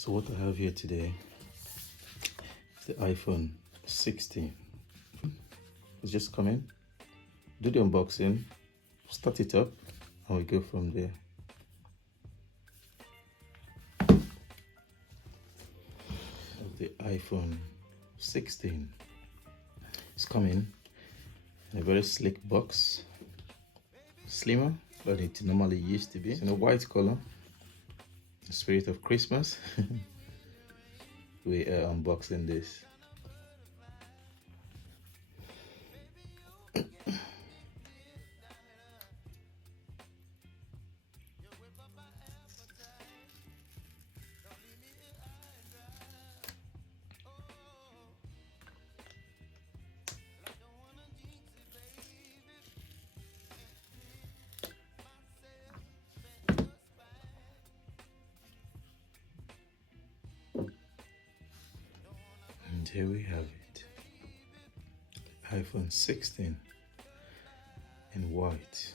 So what I have here today is the iPhone 16. It's just come in, do the unboxing, start it up, and we go from there. The iPhone 16 is coming in a very slick box, slimmer than it normally used to be. It's in a white color, the spirit of Christmas. We are unboxing this. And here we have it, iPhone 16 in white.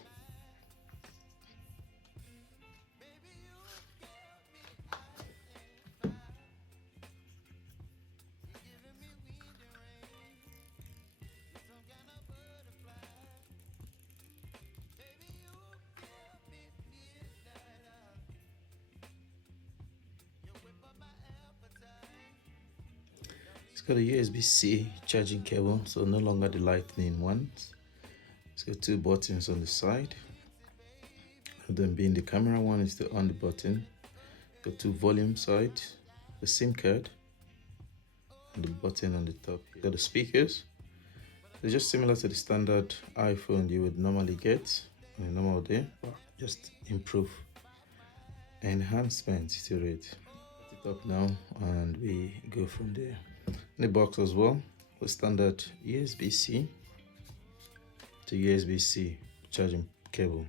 It's got a USB-C charging cable, so no longer the lightning ones. It's got two buttons on the side. And then being the camera one is the on the button. Got two volume sides, the SIM card, and the button on the top. Got the speakers. They're just similar to the standard iPhone you would normally get on a normal day, just improve enhancements to it. Put it up now and we go from there. In the box as well, the standard USB-C to USB-C charging cable.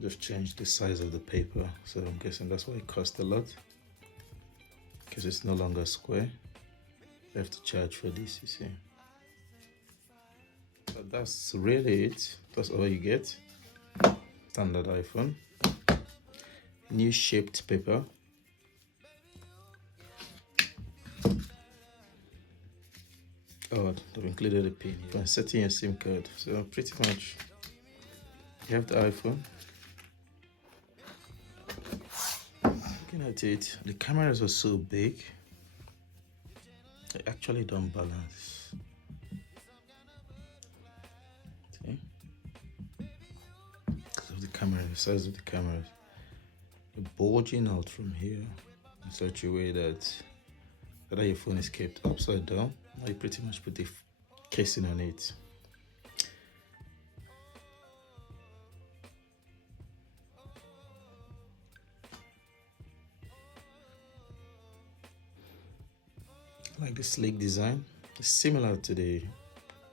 Just changed the size of the paper, so I'm guessing that's why it cost a lot, because it's no longer square. You have to charge for this, you see. But that's really it. That's all you get. Standard iPhone. New shaped paper. Oh, they've included a pin here for inserting your SIM card. So pretty much you have the iPhone. Looking at it, the cameras are so big, they actually don't balance. See? Because of the camera, the size of the cameras. They're bulging out from here in such a way that whether your phone is kept upside down, or you pretty much put the casing on it. Like the sleek design, it's similar to the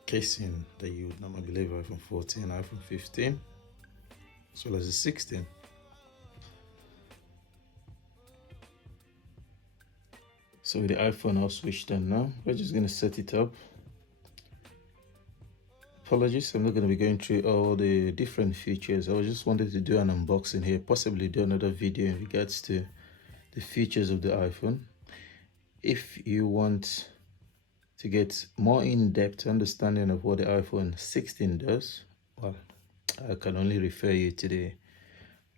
casing that you would normally believe iPhone 14, iPhone 15, as well as the 16. So with the iPhone all switched on now, we're just going to set it up. Apologies, I'm not going to be going through all the different features. I just wanted to do an unboxing here, possibly do another video in regards to the features of the iPhone. If you want to get more in-depth understanding of what the iPhone 16 does, well, I can only refer you to the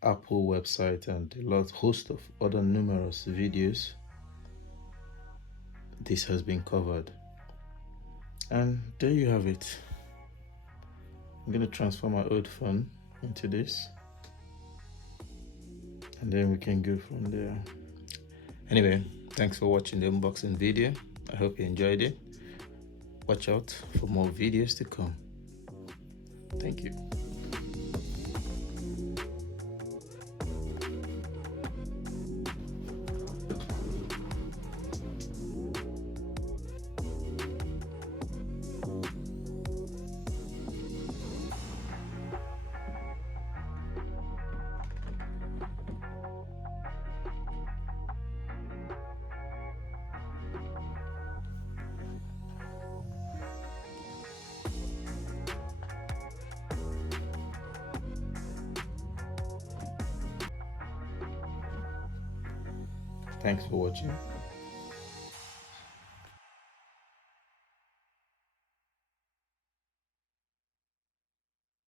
Apple website and a host of other numerous videos. This has been covered. And there you have it. I'm going to transfer my old phone into this, and then we can go from there. Anyway, thanks for watching the unboxing video. I hope you enjoyed it. Watch out for more videos to come. Thank you. Thanks for watching.